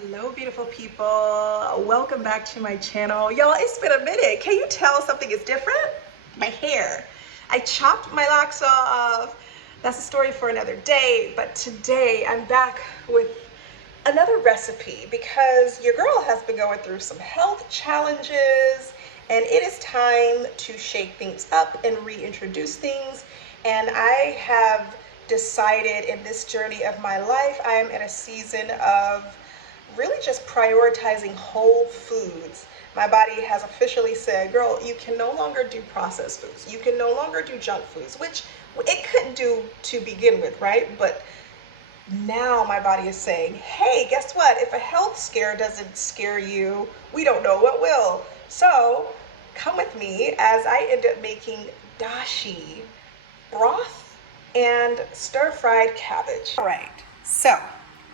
Hello, beautiful people. Welcome back to my channel. Y'all, it's been a minute. Can you tell something is different? My hair. I chopped my locks off. That's a story for another day, but today I'm back with another recipe because your girl has been going through some health challenges and it is time to shake things up and reintroduce things. And I have decided in this journey of my life, I am at a season of really just prioritizing whole foods. My body has officially said, girl, you can no longer do processed foods. You can no longer do junk foods, which it couldn't do to begin with, right? But now my body is saying, hey, guess what? If a health scare doesn't scare you, we don't know what will. So come with me as I end up making dashi broth and stir-fried cabbage. All right, so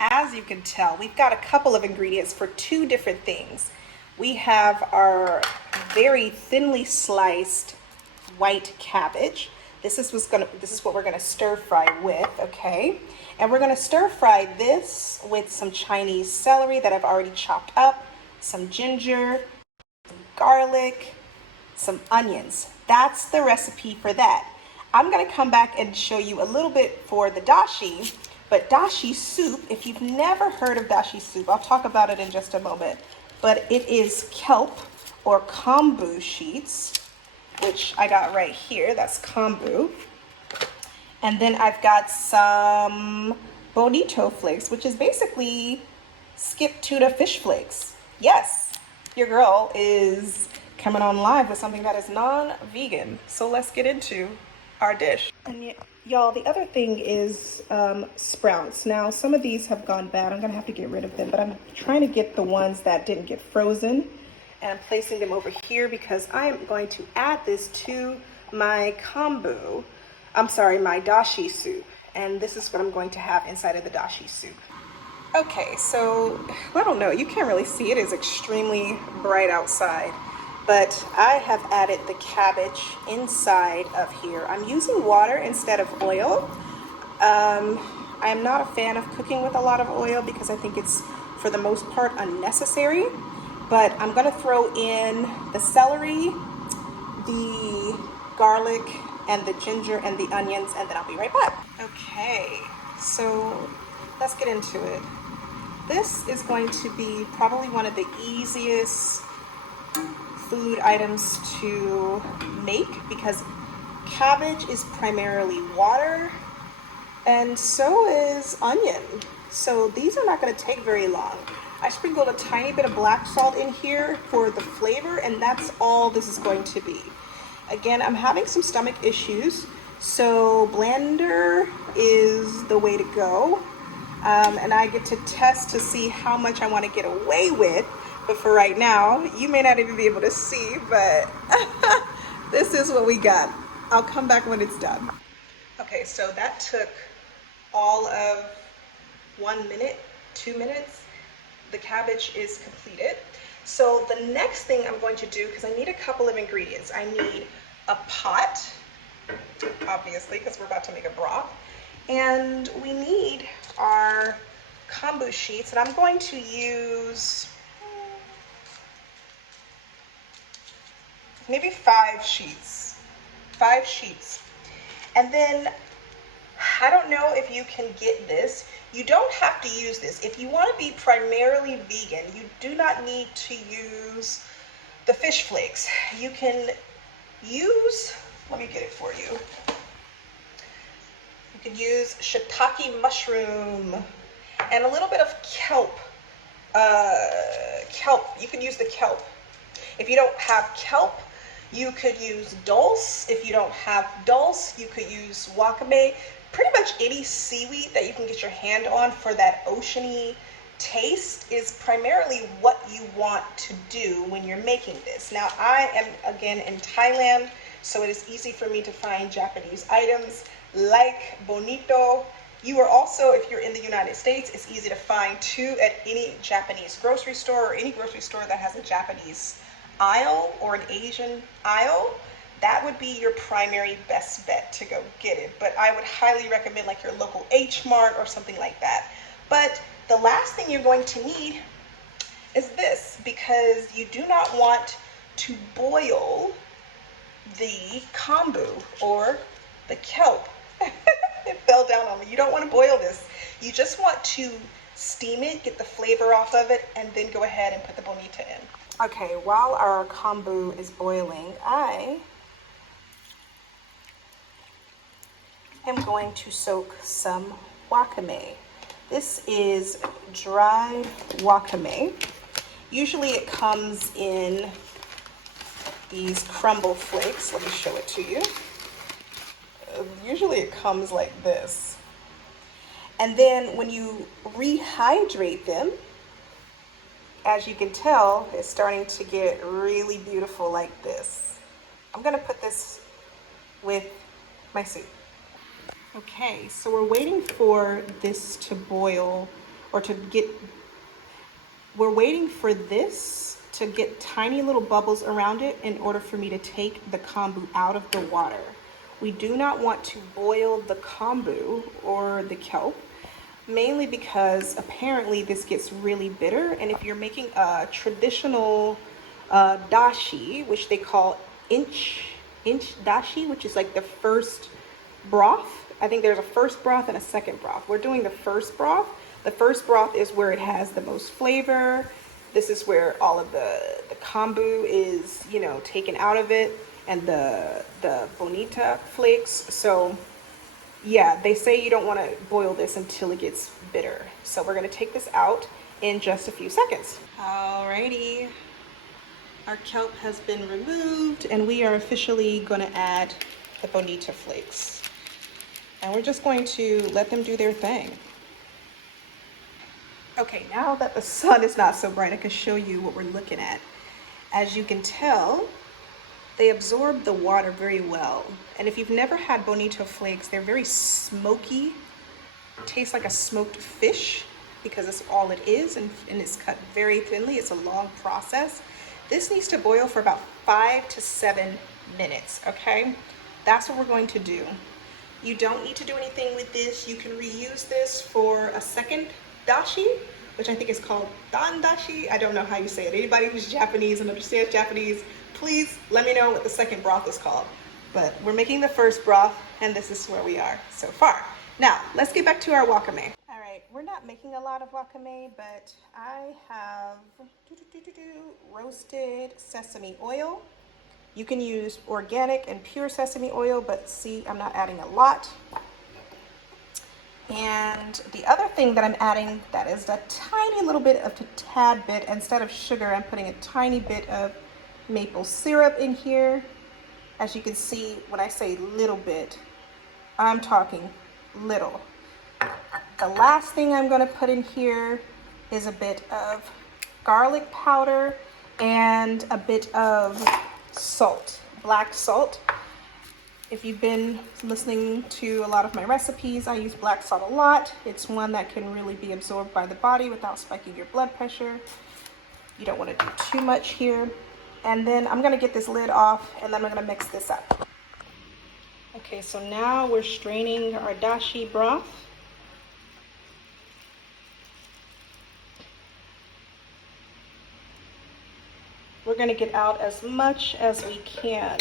as you can tell, we've got a couple of ingredients for two different things. We have our very thinly sliced white cabbage. This is what we're gonna stir fry with, okay? And we're gonna stir fry this with some Chinese celery that I've already chopped up, some ginger, some garlic, some onions. That's the recipe for that. I'm gonna come back and show you a little bit for the dashi. But dashi soup, if you've never heard of dashi soup, I'll talk about it in just a moment. But it is kelp or kombu sheets, which I got right here. That's kombu. And then I've got some bonito flakes, which is basically skip tuna fish flakes. Yes, your girl is coming on live with something that is non-vegan. So let's get into our dish. And y'all, the other thing is sprouts. Now, some of these have gone bad. I'm gonna have to get rid of them, but I'm trying to get the ones that didn't get frozen, and I'm placing them over here because I'm going to add this to my my dashi soup. And this is what I'm going to have inside of the dashi soup. Okay, so I don't know, you can't really see it. It is extremely bright outside. But I have added the cabbage inside of here. I'm using water instead of oil. I'm not a fan of cooking with a lot of oil because I think it's, for the most part, unnecessary. But I'm gonna throw in the celery, the garlic, and the ginger, and the onions, and then I'll be right back. Okay, so let's get into it. This is going to be probably one of the easiest food items to make because cabbage is primarily water and so is onion. So these are not going to take very long. I sprinkled a tiny bit of black salt in here for the flavor, and that's all this is going to be. Again, I'm having some stomach issues, so blender is the way to go. And I get to test to see how much I want to get away with. But for right now, you may not even be able to see, but this is what we got. I'll come back when it's done. Okay, so that took all of 1 minute, 2 minutes. The cabbage is completed. So the next thing I'm going to do, because I need a couple of ingredients. I need a pot, obviously, because we're about to make a broth. And we need our kombu sheets, and I'm going to use maybe 5 sheets. And then I don't know if you can get this. You don't have to use this. If you want to be primarily vegan, you do not need to use the fish flakes. You can use, let me get it for you. You can use shiitake mushroom and a little bit of kelp. You can use the kelp. If you don't have kelp, you could use dulse. If you don't have dulse, you could use wakame. Pretty much any seaweed that you can get your hand on for that oceany taste is primarily what you want to do when you're making this. Now, I am again in Thailand, so it is easy for me to find Japanese items like bonito. You are also, if you're in the United States, it's easy to find too at any Japanese grocery store or any grocery store that has a Japanese aisle or an Asian aisle. That would be your primary best bet to go get it. But I would highly recommend like your local H Mart or something like that. But The last thing you're going to need is this, because you do not want to boil the kombu or the kelp. It fell down on me. You don't want to boil this. You just want to steam it, get the flavor off of it, and then go ahead and put the bonita in. Okay, while our kombu is boiling, I am going to soak some wakame. This is dried wakame. Usually it comes in these crumble flakes. Let me show it to you. Usually it comes like this. And then when you rehydrate them, as you can tell, it's starting to get really beautiful like this. I'm gonna put this with my soup. Okay, so we're waiting for this to boil, or we're waiting for this to get tiny little bubbles around it in order for me to take the kombu out of the water. We do not want to boil the kombu or the kelp, mainly because apparently this gets really bitter. And if you're making a traditional dashi, which they call inch dashi, which is like the first broth. I think there's a first broth and a second broth. We're doing the first broth. The first broth is where it has the most flavor. This is where all of the kombu is, you know, taken out of it, and the bonita flakes. So yeah, they say you don't want to boil this until it gets bitter. So we're going to take this out in just a few seconds. Alrighty, our kelp has been removed, and we are officially going to add the bonita flakes. And we're just going to let them do their thing. Okay, now that the sun is not so bright, I can show you what we're looking at. As you can tell, they absorb the water very well. And if you've never had bonito flakes, they're very smoky. Tastes like a smoked fish because that's all it is, and it's cut very thinly. It's a long process. This needs to boil for about 5 to 7 minutes, okay? That's what we're going to do. You don't need to do anything with this. You can reuse this for a second dashi, which I think is called dan dashi. I don't know how you say it. Anybody who's Japanese and understands Japanese, please let me know what the second broth is called. But we're making the first broth, and this is where we are so far. Now, let's get back to our wakame. All right, we're not making a lot of wakame, but I have roasted sesame oil. You can use organic and pure sesame oil, but see, I'm not adding a lot. And the other thing that I'm adding that is a tiny little bit of a tad bit, instead of sugar, I'm putting a tiny bit of maple syrup in here. As you can see, when I say little bit, I'm talking little. The last thing I'm going to put in here is a bit of garlic powder and a bit of salt, black salt. If you've been listening to a lot of my recipes, I use black salt a lot. It's one that can really be absorbed by the body without spiking your blood pressure. You don't want to do too much here. And then I'm going to get this lid off, and then I'm going to mix this up. Okay, so now we're straining our dashi broth. We're going to get out as much as we can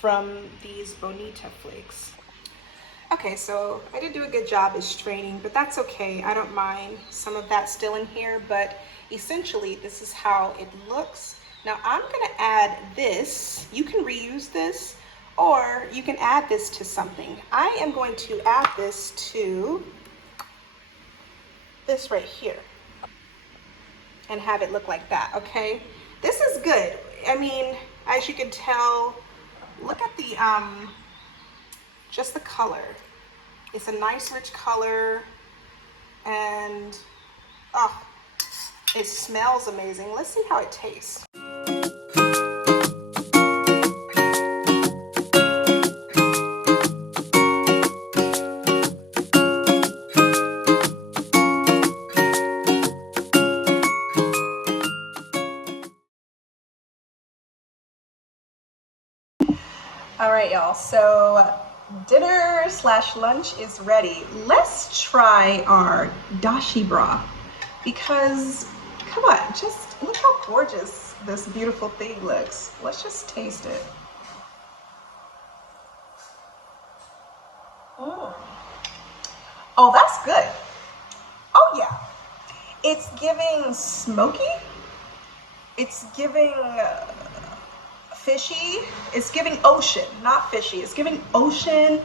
from these bonita flakes. Okay, so I didn't do a good job at straining, but that's okay. I don't mind some of that still in here, but essentially this is how it looks. Now I'm gonna add this. You can reuse this, or you can add this to something. I am going to add this to this right here and have it look like that, okay? This is good. I mean, as you can tell, look at the, just the color. It's a nice rich color, and oh, it smells amazing. Let's see how it tastes. All right, y'all, so dinner slash lunch is ready. Let's try our dashi broth because, come on, just look how gorgeous this beautiful thing looks. Let's just taste it. Oh, that's good. Oh yeah, it's giving smoky. It's giving fishy. It's giving ocean, not fishy. It's giving ocean.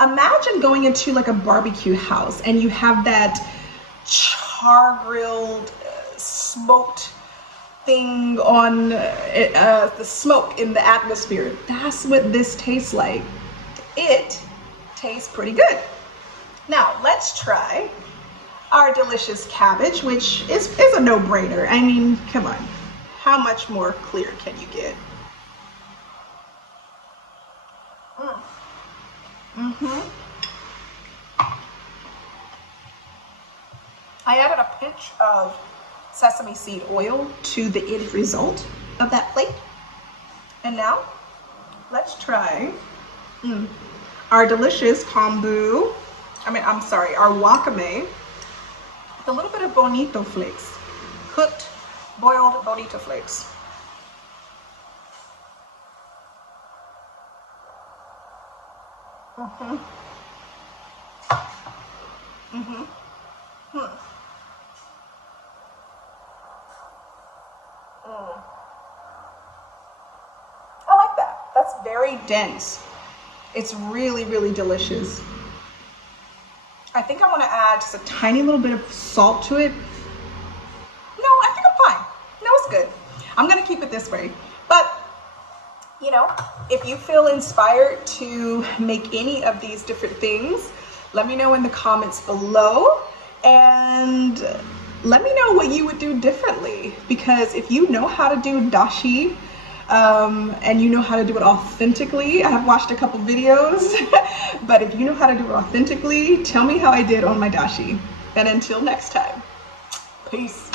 Imagine going into like a barbecue house and you have that char grilled, smoked thing on the smoke in the atmosphere. That's what this tastes like. It tastes pretty good. Now let's try our delicious cabbage, which is a no-brainer. I mean, come on, how much more clear can you get? I added a pinch of sesame seed oil to the end result of that plate. And now let's try our delicious kombu. Our wakame with a little bit of bonito flakes, cooked, boiled bonito flakes. I like that. That's very dense. It's really, really delicious. I think I want to add just a tiny little bit of salt to it. No, I think I'm fine. No, it's good. I'm going to keep it this way. But, you know, if you feel inspired to make any of these different things, let me know in the comments below. And let me know what you would do differently. Because if you know how to do dashi, and you know how to do it authentically, I have watched a couple videos, but if you know how to do it authentically, tell me how I did on my dashi. And until next time, peace.